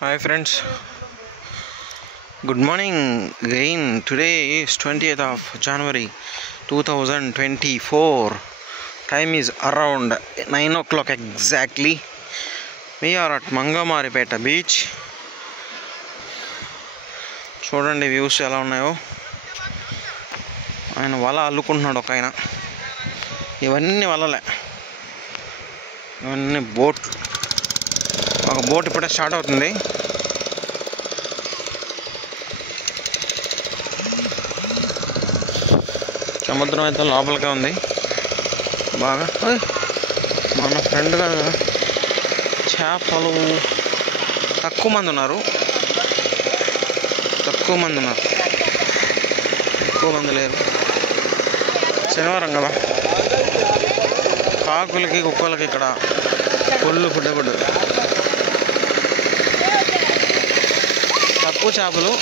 Hi friends, good morning again. Today is 20th of January 2024. Time is around 9 o'clock exactly. We are at Mangamaripeta beach. చూడండి views ఎలా ఉన్నాయో. ఆయన వల అల్లుకుంటున్నాడు ఒక ఆయన. ఇవన్నీ వలలే, ఇవన్నీ బోట్. ఒక బోట్ ఇప్పుడే స్టార్ట్ అవుతుంది. సముద్రం అయితే లోపలికే ఉంది బాగా. మన ఫ్రెండ్ కదా, చేపలు తక్కువ మంది ఉన్నారు, ఎక్కువ మంది లేరు. శనివారం కదా, కాకులకి కుక్కలకి ఇక్కడ ఫుల్ ఫుడ్ తక్కువ చేపలు.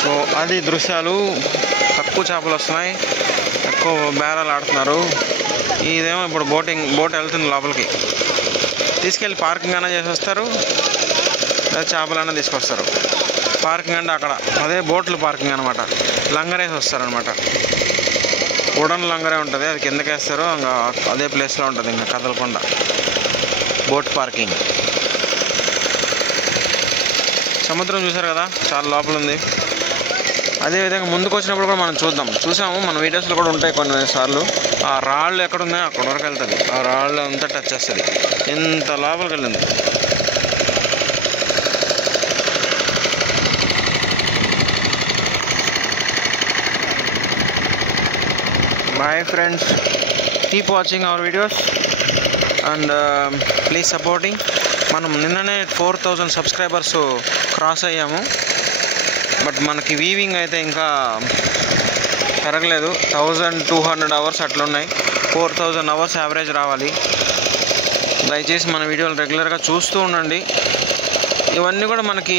సో అది దృశ్యాలు. తక్కువ చేపలు వస్తున్నాయి, ఎక్కువ బేరాలు ఆడుతున్నారు. ఇదేమో ఇప్పుడు బోట్ వెళ్తుంది లోపలికి. తీసుకెళ్ళి పార్కింగ్ అయినా చేసి వస్తారు, లేదా చేపలైనా తీసుకొస్తారు. పార్కింగ్ అంటే అక్కడ అదే బోట్లు పార్కింగ్ అనమాట. లంగరేసి వస్తారనమాట. ఉడన్ లంగరే ఉంటుంది, అది కిందకి వేస్తారు, ఇంకా అదే ప్లేస్లో ఉంటుంది, ఇంకా కదలకుండా. Boat parking. సముద్రం చూసారు కదా, చాలా లోపల ఉంది. అదేవిధంగా ముందుకు వచ్చినప్పుడు కూడా మనం చూసాము, మన వీడియోస్లో కూడా ఉంటాయి కొన్నిసార్లు. ఆ రాళ్ళు ఎక్కడ ఉన్నాయో అక్కడ వరకు వెళ్తుంది. ఆ రాళ్ళు అంతా టచ్ చేస్తుంది, ఎంత లోపలికి వెళ్ళింది. Bye friends, keep watching our videos and please supporting. మనం నిన్ననే 4000 సబ్స్క్రైబర్స్ క్రాస్ అయ్యాము. బట్ మనకి వీవింగ్ అయితే ఇంకా పెరగలేదు. 1200 అవర్స్ అట్లున్నాయి. 4000 అవర్స్ యావరేజ్ రావాలి. దయచేసి మన వీడియోలు రెగ్యులర్గా చూస్తూ ఉండండి. ఇవన్నీ కూడా మనకి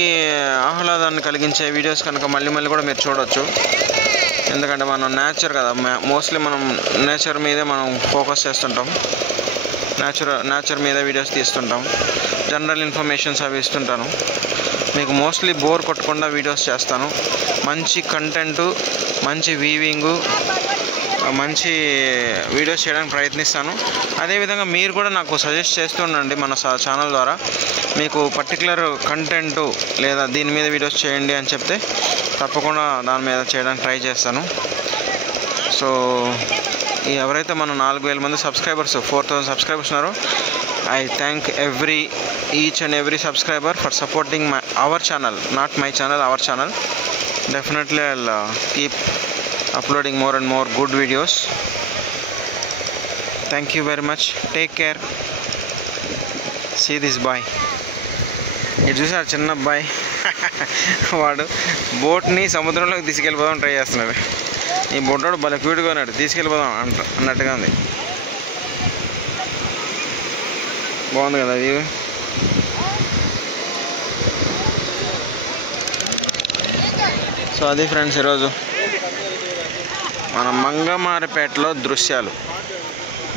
ఆహ్లాదాన్ని కలిగించే వీడియోస్ కనుక మళ్ళీ కూడా మీరు చూడవచ్చు. ఎందుకంటే మనం నేచర్ కదా, మోస్ట్లీ మనం నేచర్ మీదే మనం ఫోకస్ చేస్తుంటాం. నేచర్ మీద వీడియోస్ తీస్తుంటాం. జనరల్ ఇన్ఫర్మేషన్స్ అవి ఇస్తుంటాను. మీకు మోస్ట్లీ బోర్ కొట్టకుండా వీడియోస్ చేస్తాను. మంచి కంటెంటు, మంచి వీవింగు, మంచి వీడియోస్ చేయడానికి ప్రయత్నిస్తాను. అదేవిధంగా మీరు కూడా నాకు సజెస్ట్ చేస్తూ ఉండండి మన ఛానల్ ద్వారా. మీకు పర్టికులర్ కంటెంటు లేదా దీని మీద వీడియోస్ చేయండి అని చెప్తే తప్పకుండా దాని మీద చేయడానికి ట్రై చేస్తాను. సో ఎవరైతే మన 4000 మంది సబ్స్క్రైబర్స్, 4000 సబ్స్క్రైబర్స్ ఉన్నారో, I thank each and every subscriber for supporting our channel, not my channel, our channel. Definitely I'll keep uploading more and more good videos. Thank you very much. Take care. See this boy. ఇది చూసారు, చిన్న అబ్బాయి. వాడు బోట్ని సముద్రంలోకి తీసుకెళ్ళిపోదాం try చేస్తున్నాడు. ఈ బొడ్డోడు భలే క్యూట్గా ఉన్నాడు, తీసుకెళ్ళిపోదాం అన్నట్టుగా ఉంది. బాగుంది కదా వ్యూ. సో అది ఫ్రెండ్స్ ఈరోజు మన మంగమారిపేటలో దృశ్యాలు.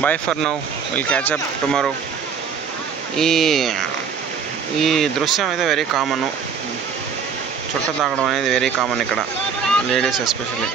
By for now, will catch up tomorrow. ఈ దృశ్యం అయితే వెరీ కామన్. చుట్ట తాగడం అనేది వెరీ కామన్ ఇక్కడ, లేడీస్ ఎస్పెషల్లీ.